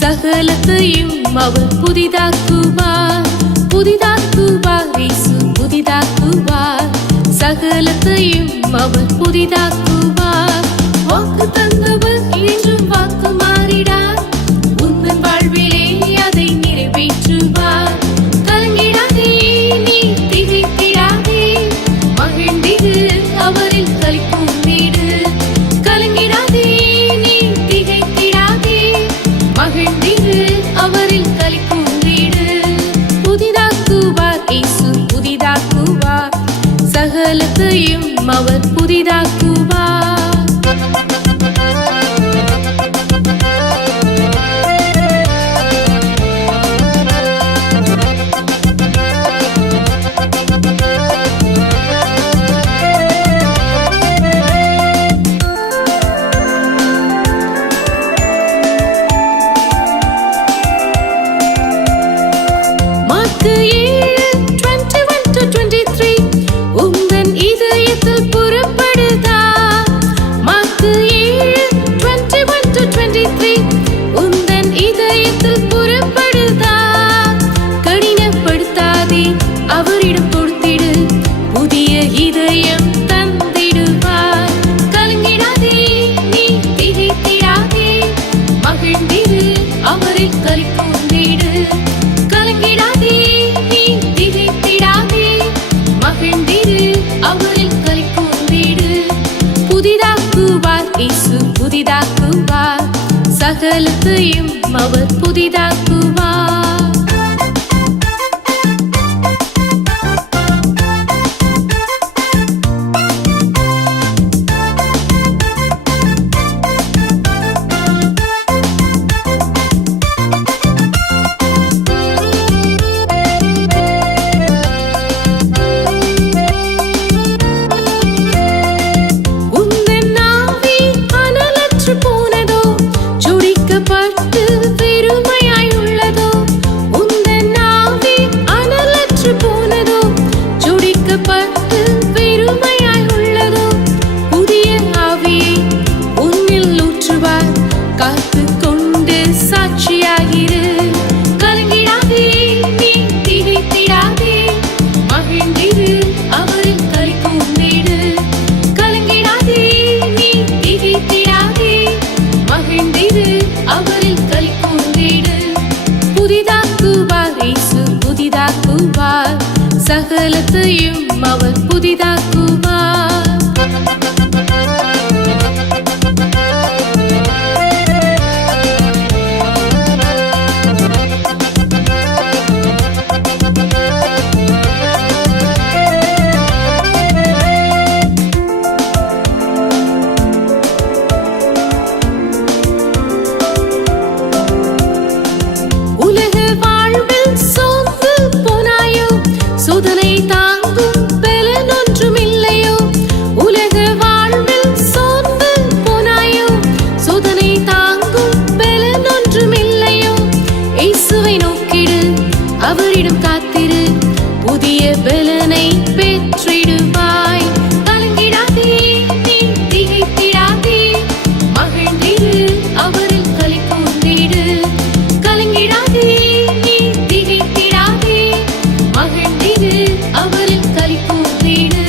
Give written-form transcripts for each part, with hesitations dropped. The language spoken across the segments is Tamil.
சகலத்தையும் அவர் புதிதாக்குவார். புதிதாக்குவார் இயேசு புதிதாக்குவார். சகலத்தையும் அவர் புதிதாக்குவார். வாக்கு தந்தவர் என்றும் வாக்கு மாறிடார். உந்தன் வாழ்விலே அதை நிறைவேற்றுவார். கலங்கிடாதே, நீ திகைத்திடாதே, மகிழ்ந்திடு, அவரில் களி கூர்ந்திடு. கலங்கிடாதே, நீ திகைத்திடாதே, மகிழ்ந்திடு, அவரில் களி கூர்ந்திடு. புதிதாக்குவார் இயேசு புதிதாக்குவார். சகலத்தையும் அவர் புதிதாக்குவார். புதிதாக்குவார். சகலத்தையும் அவர் புதிதாக்குவார். சகலத்தையும் அவர் புதிதாக்குவார். சோதனை தாங்கும் பலன் ஒன்றும் இல்லையோ. உலக வாழ்வில் சோர்ந்து போனாயோ. சோதனை தாங்கும் பலன் ஒன்றும் இல்லையோ. இயேசுவை நோக்கிடு, அவரிடம் காத்திரு, புதிய பலனை பெற்றிடுவாய். கலங்கிடாதே, நீ திகைத்திடாதே, மகிழ்ந்திடு, அவரில் களி கூர்ந்திடு. கலங்கிடாதே, நீ திகைத்திடாதே, மகிழ்ந்திடு, அவரில் களி கூர்ந்திடு.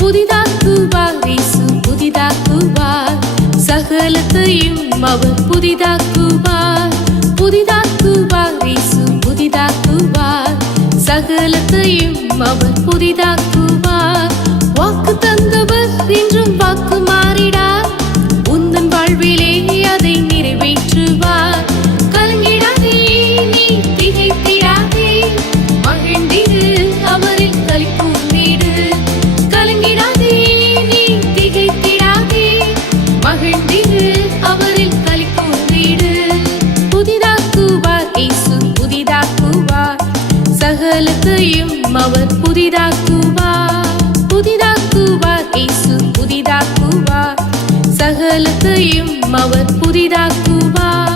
புதிதாக்குவார் இயேசு புதிதாக்குவார். சகலத்தையும் அவர் புதிதாக்குவார். புதிதாக்குவார் இயேசு புதிதாக்குவார். சகலத்தையும் அவர் புதிதாக்குவார். வாக்கு தந்தவர் என்றும் வாக்கு மாறிடார். உந்தன் வாழ்விலே அதை நிறைவேற்றுவார். கலங்கிடாதே, நீ திகைத்திடாதே, மகிழ்ந்திடு, அவரில் களி கூர்ந்திடு. கலங்கிடாதே, நீ திகைத்திடாதே, மகிழ்ந்திடு, சகலத்தையும் அவர் புதிதாக்குவார். புதிதாக்குவார், இயேசு புதிதாக்குவார். சகலத்தையும் அவர் புதிதாக்குவார்.